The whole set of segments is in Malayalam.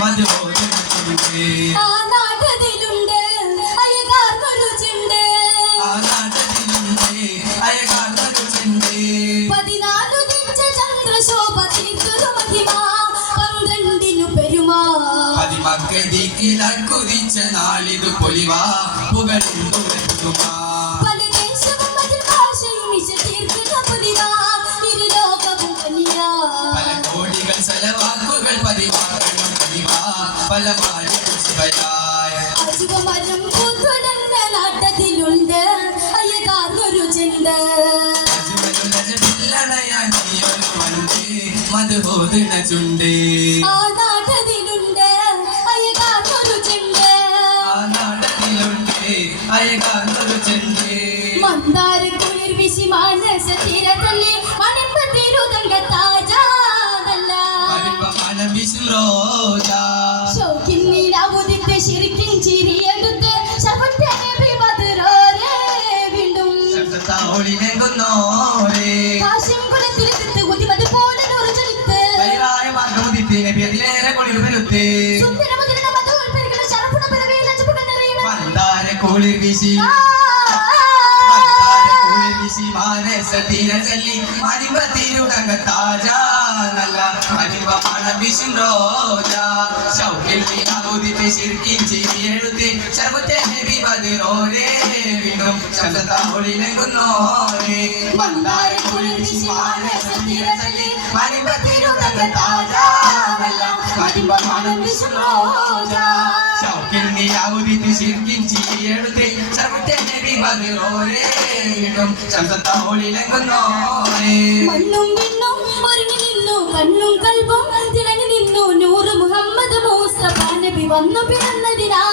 മധുബോധനച്ചുണ്ട് ആ നാട്ടതിലുണ്ട്. അയകാർ ചെണ്ട് ആ നാട്ടത്തിലുണ്ട് അയകാർന്നുണ്ട് പതിനാലു ദിച്ച ചന്ദ്രശോഭ തീർത്തൊരു മഹിമ. പന്ത്രണ്ടിനു പെരുമാ. പതിമക്കതിക്കിലക്കുതിച്ച നാളിതു പൊലിവാ. പുകഴുന്നു വെട്ടുമാ ശിവയായ അജുവമരം പുതുലന്ന നാട്ടത്തിലുണ്ട് അയ്യകാർന്നൊരു ചെണ്ട് മധുബോധന ചുണ്ട് ആ നാട്ടതിലുണ്ട് കുളിർ വീശി കുളിർ വീശി മാനസ തീര ചൊല്ലി. മരിമ്പ തിരുടങ്ങ താജ നല്ല മരിമ്പ മണം വിശും റോജ ശൗക്കിൽ നീലാവുദിത്തെ ശിർക്കിൻ ചിരിയെടുത്ത് ശർവത്തെ നബി ബദിറോരേ വീണ്ടും ശബ്ദത്താവോളിനെങ്കുന്നോരേ മന്ദാര കുളിർ വീശി മാനസ തീര ചൊല്ലി. മരിമ്പ തിരുടങ്ങ താജ വീണ്ടും മണ്ണും പിന്നും ഒരുങ്ങി നിന്നു കണ്ണും കൽബും തിളങ്ങി നിന്നു നൂറ് മുഹമ്മദ് മുസ്തഫ വന്നു പിറന്നതിനാ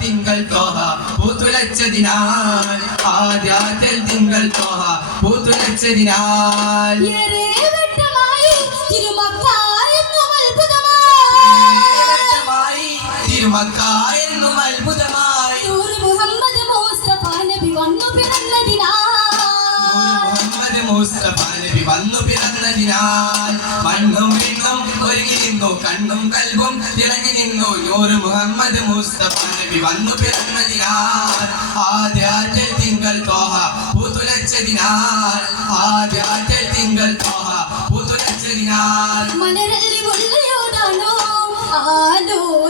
തിങ്കൾ തോഹ പൂത്തുലച്ചതിനാൽ ആദ്യാത്തിൽ തിങ്കൾ തോഹ പൂത്തുലച്ചതിനാൽ തിരുമക്ക എന്നും അത്ഭുതമായി മുഹമ്മദ് മുസ്തഫ നബി വന്നു പിറന്നതിനാ മുഹമ്മദ് മുസ്തഫ നബി വന്നു പിറന്നതിനാൽ. മണ്ണും വിണ്ണും ഒരുങ്ങി നിന്നു കണ്ണും കൽവും തിളങ്ങി നിന്നു. നൂറ് മുഹമ്മദ് മുസ്തഫ നബി വന്നു പിറന്നതിനാൽ. ആദ്യാറ്റൽ തിങ്കൾ തോഹ പൂത്തുലച്ചതിനാൽ. ആദ്യാറ്റൽ തിങ്കൾ തോഹ പൂത്തുലച്ചതിനാൽ. മലരല്ലി മുല്ലയോടാണോ ആലോലം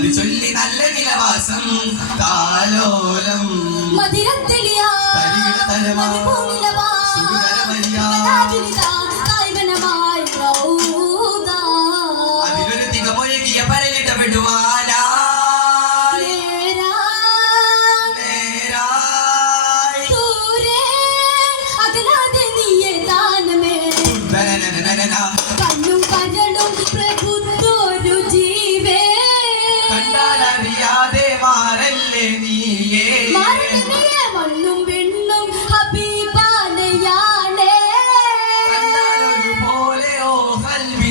മതി ചൊല്ലി നല്ല നിലവാസം താലോലം മതിരത്തെളിയാ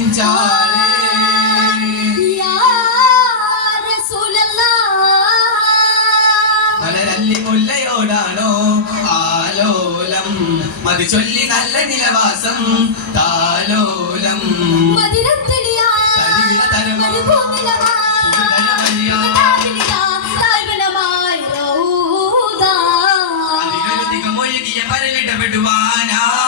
നെഞ്ചാലേ മുല്ലയോടാണോ ആലോലം? മതി ചൊല്ലി നല്ല നിലവാസം താലോലം. ൊഴുകിയ പരലിടപെടുവാനാ.